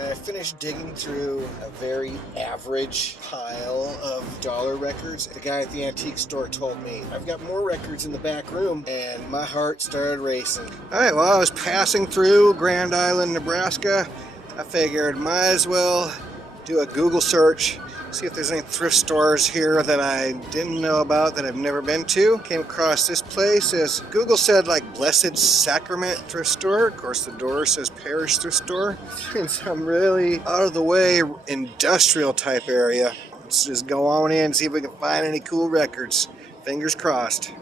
And I finished digging through a very average pile of dollar records. The guy at the antique store told me, I've got more records in the back room, and my heart started racing. Alright, well, I was passing through Grand Island, Nebraska. I figured might as well do a Google search, see if there's any thrift stores here that I didn't know about that I've never been to. Came across this place. As Google said, like Blessed Sacrament Thrift Store. Of course, the door says Parish Thrift Store. In some really out of the way industrial type area. Let's just go on in and see if we can find any cool records. Fingers crossed.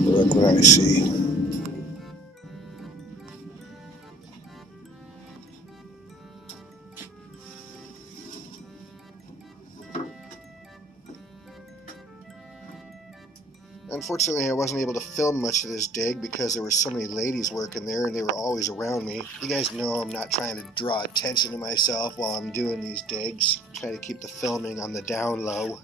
Look what I see. Unfortunately, I wasn't able to film much of this dig because there were so many ladies working there and they were always around me. You guys know I'm not trying to draw attention to myself while I'm doing these digs. Try to keep the filming on the down low.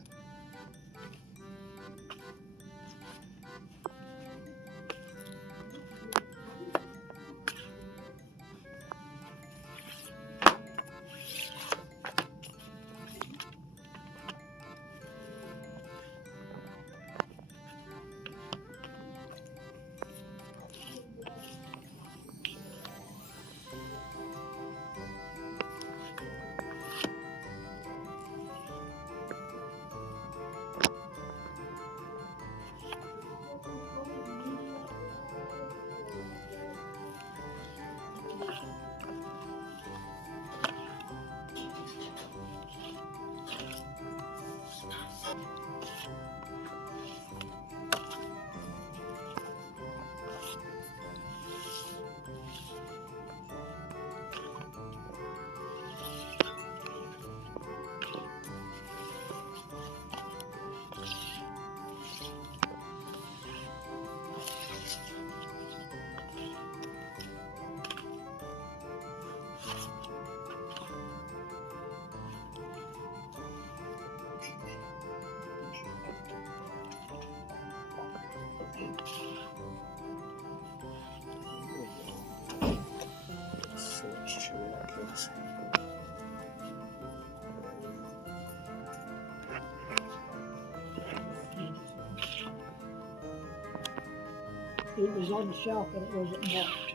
It was on the shelf, but it wasn't marked.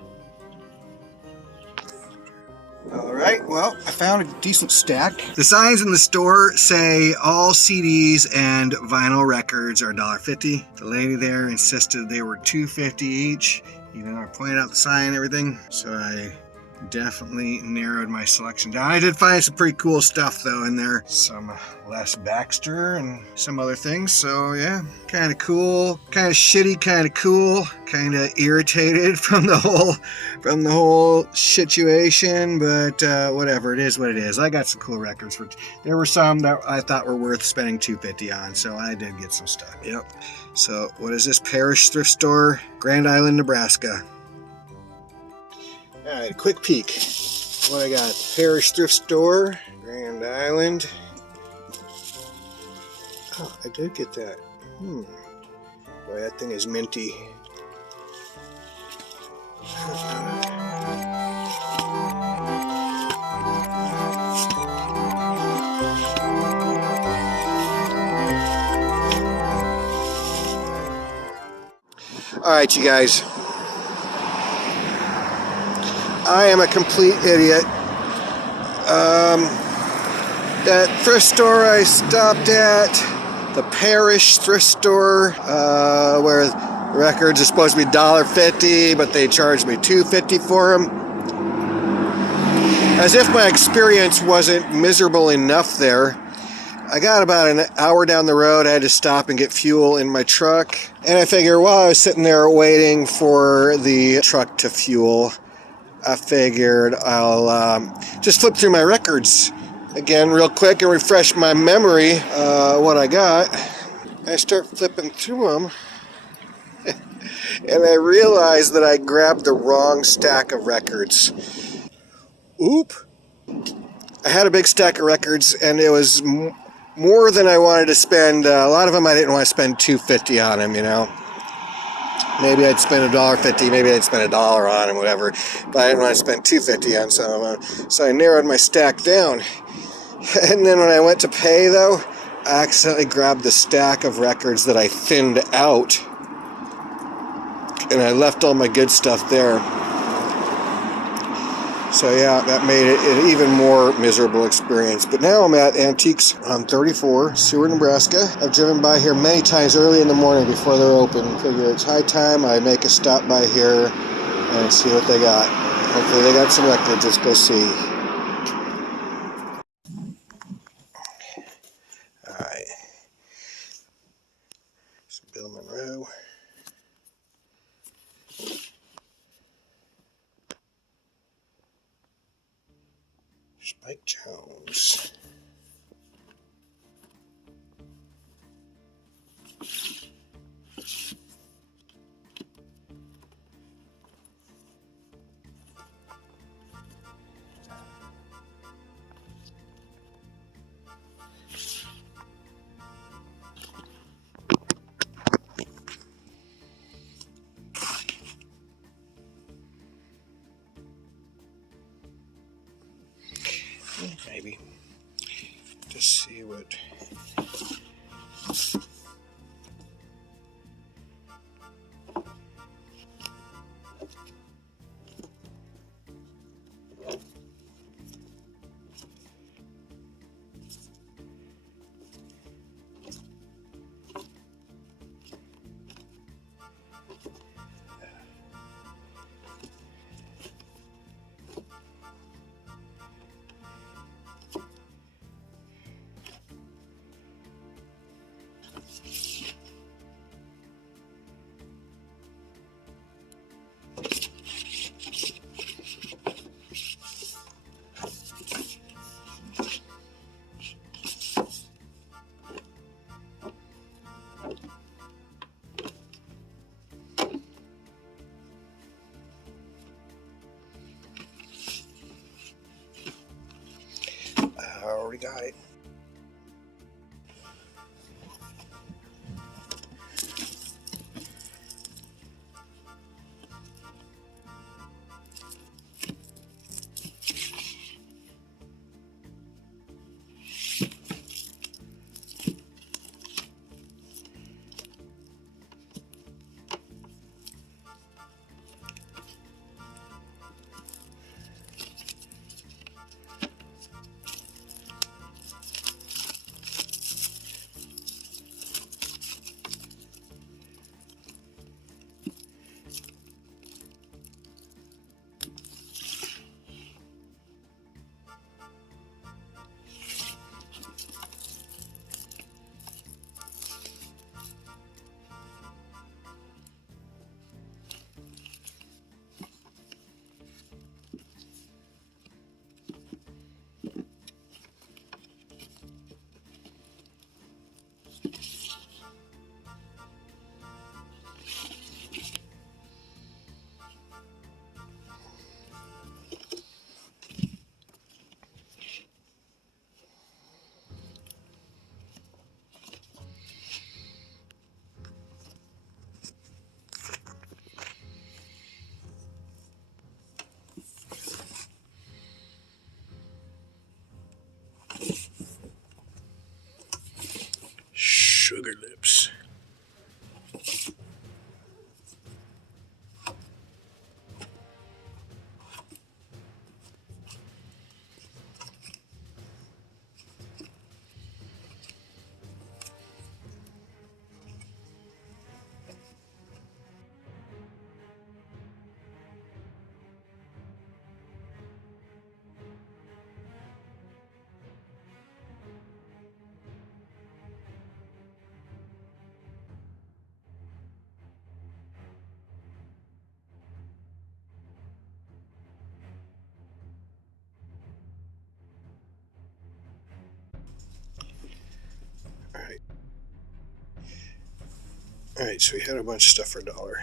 Alright, well, I found a decent stack. The signs in the store say all CDs and vinyl records are $1.50. The lady there insisted they were $2.50 each. Even though I pointed out the sign and everything. So I definitely narrowed my selection down. I did find some pretty cool stuff though in there. Some Les Baxter and some other things. So yeah, kind of cool, kind of shitty, kind of cool, kind of irritated from the whole situation. But whatever, it is what it is. I got some cool records. There were some that I thought were worth spending $2.50 on. So I did get some stuff. Yep. So what is this? Parish Thrift Store, Grand Island, Nebraska. Alright, quick peek. What I got? Parish Thrift Store, Grand Island. Oh, I did get that. Boy, that thing is minty. Alright, you guys. I am a complete idiot. That thrift store I stopped at, the Parish Thrift Store, where records are supposed to be $1.50, but they charged me $2.50 for them. As if my experience wasn't miserable enough there, I got about an hour down the road. I had to stop and get fuel in my truck. And I figured while I was sitting there waiting for the truck to fuel, I figured I'll just flip through my records again real quick and refresh my memory what I got. I start flipping through them and I realized that I grabbed the wrong stack of records. Oop, I had a big stack of records, and it was more than I wanted to spend. A lot of them I didn't want to spend $2.50 on them, you know. Maybe I'd spend $1.50, maybe I'd spend $1 on them, whatever. But I didn't want to spend $2.50 on some of them, so I narrowed my stack down. And then when I went to pay, though, I accidentally grabbed the stack of records that I thinned out, and I left all my good stuff there. So yeah, that made it an even more miserable experience. But now I'm at Antiques on 34, Seward, Nebraska. I've driven by here many times early in the morning before they're open. Figure it's high time I make a stop by here and see what they got. Hopefully they got some records. Let's go see. Alright. Some Bill Monroe. Spike Jones. Maybe. To see what. I already got it. Sugar Lips. Alright, so we had a bunch of stuff for $1.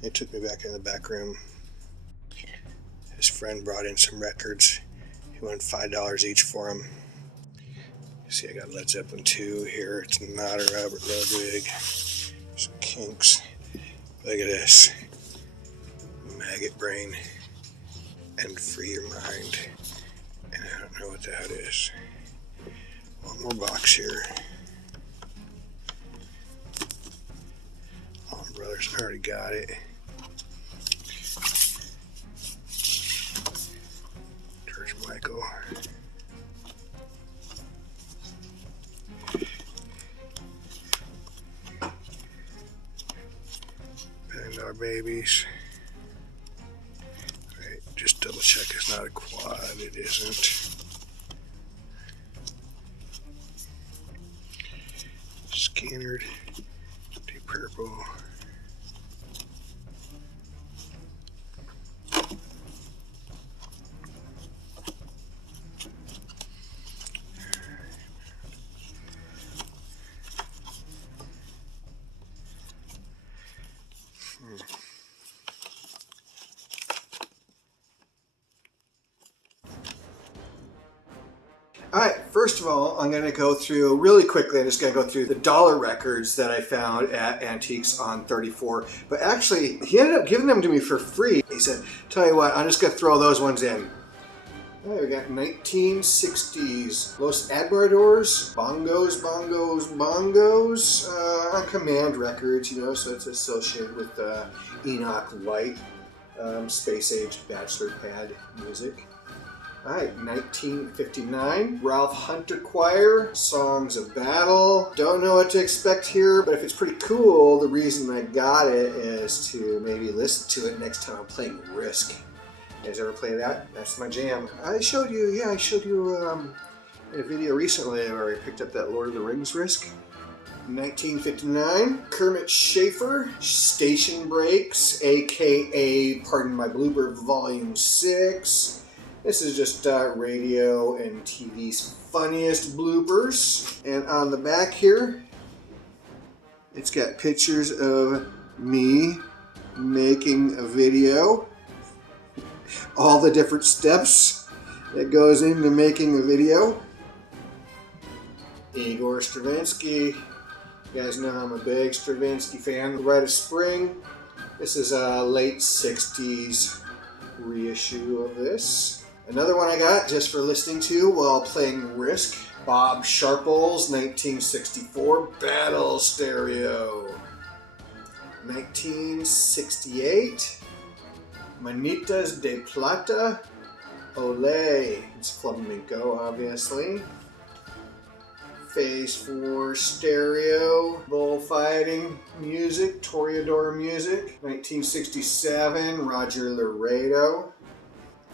They took me back in the back room. His friend brought in some records, He wanted $5 each for them. See, I got Led Zeppelin 2 here. It's not a Robert Ludwig. Some Kinks. Look at this. Maggot Brain and Free Your Mind. And I don't know what that is. One more box here. Oh, brothers, I already got it. George Michael. $10 Babies. Right, just double check it's not a quad. It isn't. Scannerd. Deep Purple. All right, first of all, I'm going to go through really quickly. I'm just going to go through the dollar records that I found at Antiques on 34. But actually, he ended up giving them to me for free. He said, tell you what, I'm just going to throw those ones in. All right, we got 1960s Los Admiradores, Bongos, on Command Records, you know, so it's associated with Enoch White, Space Age Bachelor Pad music. All right, 1959, Ralph Hunter Choir, Songs of Battle. Don't know what to expect here, but if it's pretty cool, the reason I got it is to maybe listen to it next time I'm playing Risk. You guys ever play that? That's my jam. I showed you in a video recently where I picked up that Lord of the Rings Risk. 1959, Kermit Schaefer, Station Breaks, aka Pardon My Bluebird Volume 6. This is just radio and TV's funniest bloopers. And on the back here, it's got pictures of me making a video. All the different steps that goes into making a video. Igor Stravinsky. You guys know I'm a big Stravinsky fan. Rite of Spring. This is a late 60s reissue of this. Another one I got just for listening to while playing Risk. Bob Sharple's 1964 Battle Stereo. 1968, Manitas de Plata, Olé. It's flamenco, obviously. Phase 4 stereo, bullfighting music, Toreador music. 1967, Roger Laredo.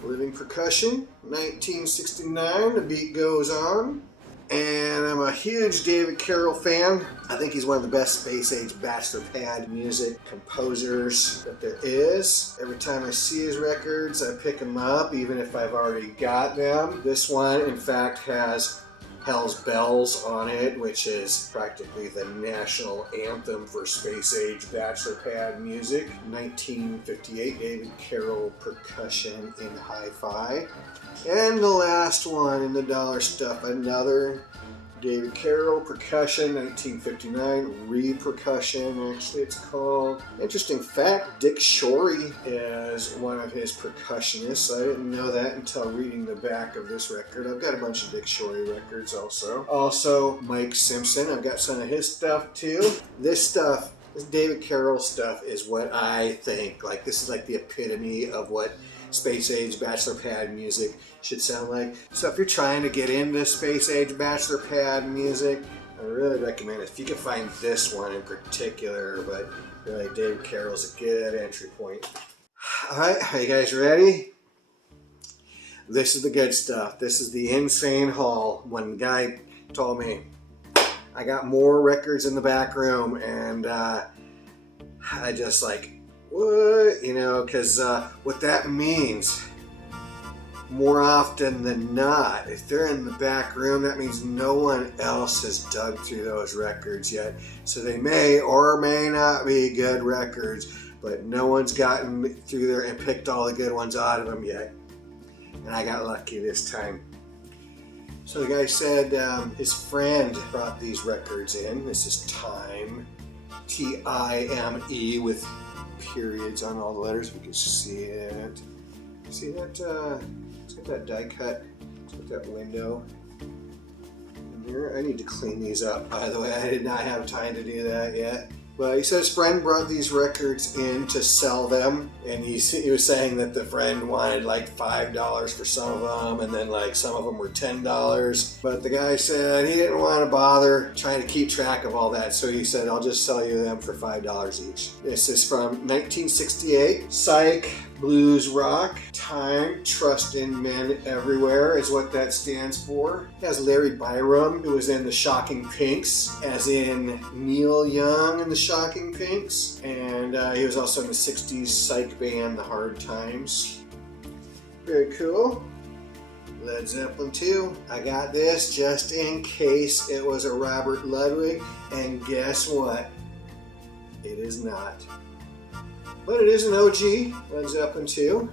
Living Percussion, 1969, The Beat Goes On. And I'm a huge David Carroll fan. I think he's one of the best Space Age Bachelor Pad music composers that there is. Every time I see his records, I pick them up, even if I've already got them. This one, in fact, has Hell's Bells on it, which is practically the national anthem for Space Age Bachelor Pad music. 1958, David Carroll Percussion in Hi-Fi. And the last one in the dollar stuff, another David Carroll Percussion, 1959, Repercussion, actually it's called. Interesting fact, Dick Shorey is one of his percussionists. I didn't know that until reading the back of this record. I've got a bunch of Dick Shorey records also. Also, Mike Simpson, I've got some of his stuff too. This David Carroll stuff is what I think, like this is like the epitome of what Space Age Bachelor Pad music should sound like. So if you're trying to get into Space Age Bachelor Pad music, I really recommend it. If you can find this one in particular, but really David Carroll's a good entry point. Alright, are you guys ready? This is the good stuff. This is the insane haul. When the guy told me I got more records in the back room, and I just like, what? You know, because what that means, more often than not, if they're in the back room, that means no one else has dug through those records yet. So they may or may not be good records, but no one's gotten through there and picked all the good ones out of them yet. and I got lucky this time. So the guy said his friend brought these records in. This is Time, T-I-M-E, with periods on all the letters. We can see it. See that? It's got that die cut. It's got that window. And here, I need to clean these up, by the way. I did not have time to do that yet. But he said his friend brought these records in to sell them, and he was saying that the friend wanted like $5 for some of them, and then like some of them were $10. But the guy said he didn't want to bother trying to keep track of all that, so he said, I'll just sell you them for $5 each. This is from 1968. Psych, Blues Rock, Time, Trust in Men Everywhere is what that stands for. It has Larry Byram, who was in the Shocking Pinks, as in Neil Young in the Shocking Pinks, and he was also in the 60s psych band The Hard Times. Very cool. Led Zeppelin 2. I got this just in case it was a Robert Ludwig, and guess what? It is not. But it is an OG, Led Zeppelin 2.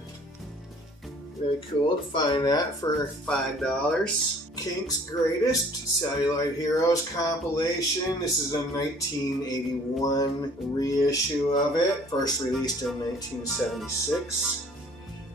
Very cool to find that for $5. Kinks Greatest Celluloid Heroes compilation. This is a 1981 reissue of it. First released in 1976.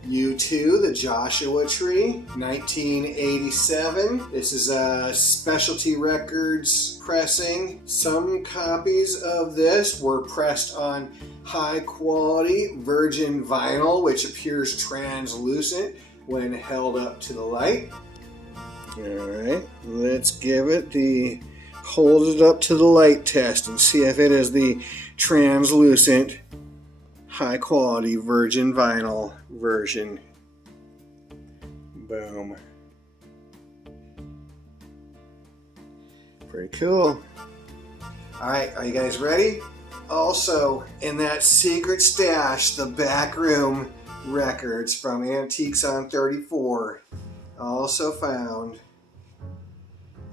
U2, The Joshua Tree, 1987. This is a Specialty Records pressing. Some copies of this were pressed on high quality virgin vinyl, which appears translucent when held up to the light. Alright, let's give it the hold it up to the light test and see if it is the translucent high quality virgin vinyl version. Boom. Pretty cool. Alright, are you guys ready? Also, in that secret stash, the Backroom records from Antiques on 34, also found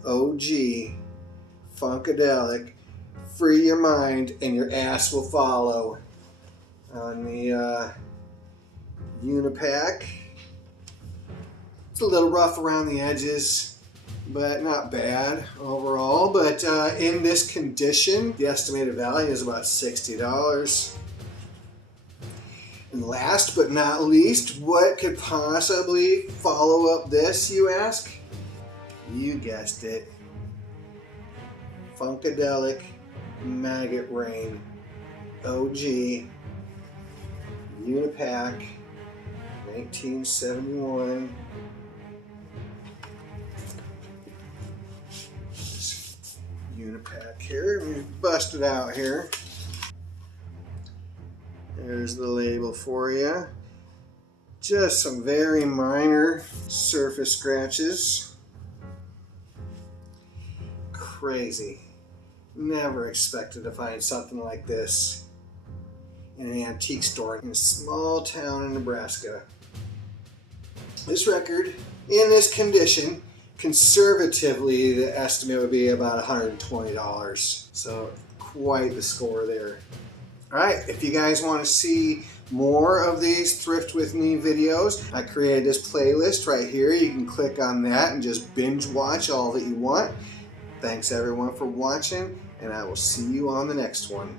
OG, Funkadelic, Free Your Mind and Your Ass Will Follow on the Unipack. It's a little rough around the edges, but not bad overall. But in this condition, the estimated value is about $60. And last but not least, what could possibly follow up this, you ask? You guessed it. Funkadelic Maggot Rain OG Unipack 1971. Unipack here. Let me bust it out here. There's the label for you. Just some very minor surface scratches. Crazy. Never expected to find something like this in an antique store in a small town in Nebraska. This record, in this condition, conservatively, the estimate would be about $120. So quite the score there. All right, if you guys want to see more of these Thrift With Me videos, I created this playlist right here. You can click on that and just binge watch all that you want. Thanks everyone for watching, and I will see you on the next one.